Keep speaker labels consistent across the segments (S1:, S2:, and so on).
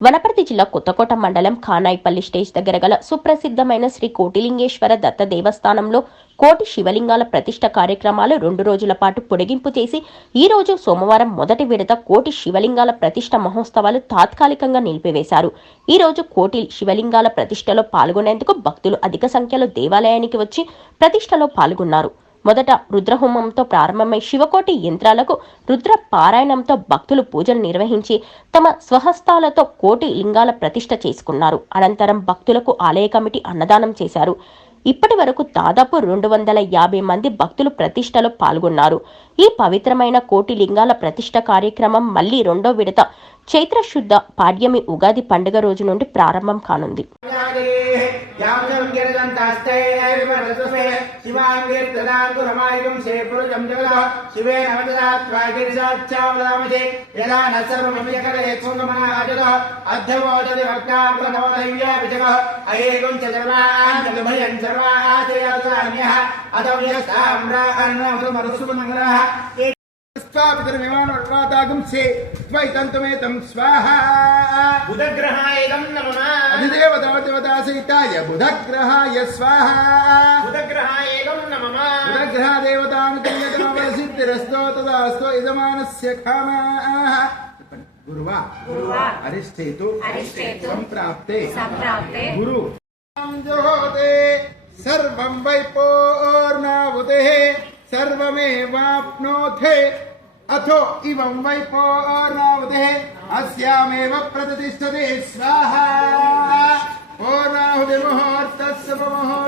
S1: వనపర్తి జిల్లా కొత్తకోట మండలం ఖానాయిపల్లి స్టేజ్ దగ్గర గల సుప్రసిద్ధమైన శ్రీ కోటిలింగేశ్వర దత్త దేవస్థానంలో కోటి శివలింగాల ప్రతిష్ట కార్యక్రమాలు రెండు రోజుల పాటు పొడిగింపు చేసి ఈ రోజు సోమవారం మొదటి విడత కోటి శివలింగాల ప్రతిష్ట మహోత్సవాలు తాత్కాలికంగా నిలిపివేశారు. ఈ రోజు కోటి శివలింగాల ప్రతిష్టలో పాల్గొనేందుకు భక్తులు అధిక సంఖ్యలో దేవాలయానికి వచ్చి ప్రతిష్టలో పాల్గొన్నారు. మొదట రుద్రహోమంతో ప్రారంభమై శివకోటి యంత్రాలకు రుద్ర పారాయణంతో భక్తులు పూజలు నిర్వహించి తమ స్వహస్తాలతో కోటి లింగాల ప్రతిష్ట చేసుకున్నారు. అనంతరం భక్తులకు ఆలయ కమిటీ అన్నదానం చేశారు. ఇప్పటి వరకు దాదాపు రెండు వందల యాభై మంది భక్తులు ప్రతిష్టలో పాల్గొన్నారు. ఈ పవిత్రమైన కోటి లింగాల ప్రతిష్ట కార్యక్రమం మళ్ళీ రెండో విడత చైత్రశుద్ధ పాడ్యమి ఉగాది పండుగ రోజు నుండి ప్రారంభం కానుంది. శివే నవదాత్వాగిరిసాచ్చావదామసి యదా న సర్వమయకరే సోమమనాజగ అధ్యవోదతి వక్తాప్రనవదైవ్యా చ సర్వాన్యభయం సర్వాచయాన్యః
S2: అదవ్యస్తామ్రాన్నమరుసుమంగళః స్వాపితరమిమానవర్వాతాగుంసే ద్వైతంతమేతం స్వాహా బుధగ్రహాయదం నమః అధిదేవతాదేవతాసహితాయ బుధగ్రహాయ స్వాహా బుధగ్రహాయదం నమః బుధగ్రహాదేవతానుకల్యతమవరసిద్ధిరస్తో తదాస్తో ग्रहदेवतानुकूलतमवसिद्धिरस्तो तदास्तो यजमानस्य कामाः गुरुवा। अरिष्ठेतु सम्प्राप्ते अथो इव वै पूर्णावुतेः अस्यामेव प्रतिष्ठते स्वाहा पूर्णाहुतिमुहूर्तस्य मुहूर्तस्य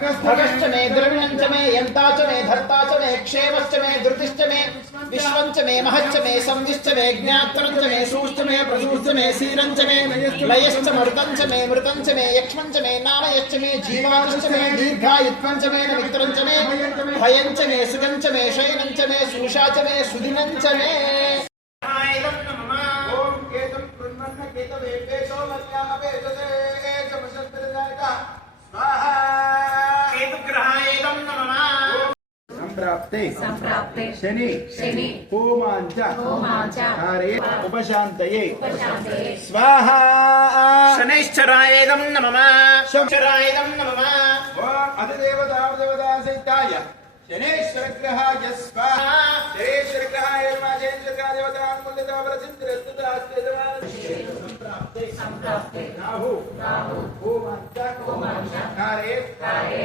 S2: खगश्च मे द्रविणञ्च मे यन्ता च मे धर्ता च मे क्षेमश्च मे धृतिश्च मे विश्वञ्च मे महश्च मे संविश्च मे ज्ञात्रञ्च मे शूश्च मे प्रसूश्च मे सीरञ्च मे लयश्च मृतञ्च मे मृतञ्च मे यक्ष्मञ्च मे नामयश्च मे जीवांश्च मे दीर्घायुत्वञ्च मे मित्रञ्च मे भयञ्च मे सुगञ्च मे शयनञ्च मे सुषा च मे सुदिनञ्च मे సంప్రాప్తే
S3: సంప్రాప్తే శని శని
S2: హోమాంచ కారే
S3: ఉపశాంతయే
S2: ఉపశాంతయే స్వాహ
S3: శనైశ్చరాయదం నమః
S2: శంకరాయదం నమః ఓం అధిదేవతాదేవతాసహితాయ శనేశ్వర గ్రహాయ స్వాహ శనేశ్వర గ్రహాయ మాజేంద్ర గ్రహాదేవతానుకూలితావరచింద్రస్తుతాస్తే సంప్రాప్తే రాహు రాహు హోమాంచ హోమాంచ కారే కారే